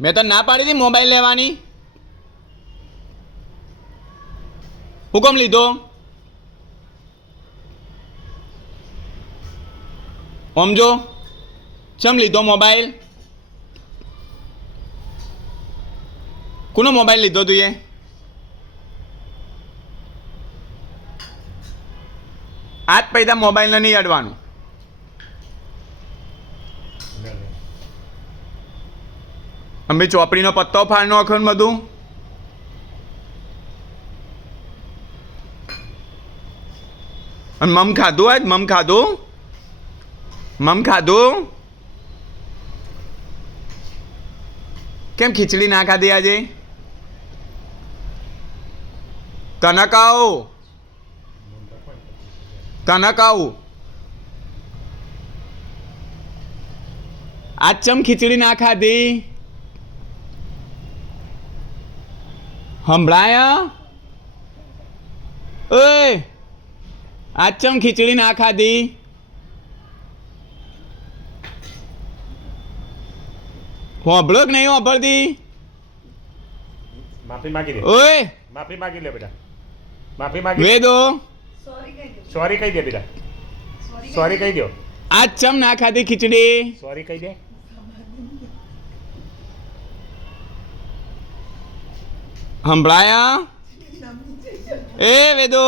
મેં તો ના પાડી હતી મોબાઈલ લેવાની. હુકમ લીધો? સમજો ચમ લીધો મોબાઈલ? કોનો મોબાઈલ લીધો તું? આજ પૈદા મોબાઈલને નહીં અડવાનું. અમે ચોપડીનો પત્તો ફાડ નાખો ને બધું. અને મમ ખાધું આજ? મમ ખાધું? મમ ખાધું? કેમ ખીચડી ના ખાધી આજે? તને કહું, તને કહું, આજ ચમ ખીચડી ના ખાધી? સંભળાયા? ઓય, આજ ચમ ખીચડી ના ખાધી? સાંભળો કે નહીં સાંભળતી? માફી માંગી દે. ઓય માફી માંગી લે બેટા. માફી માંગી વેદો, સોરી કહી દે બેટા. સોરી કહી દો. આજ ચમ ના ખાધી ખીચડી? સોરી કહી દે. સંભળાયા? એ વેદો,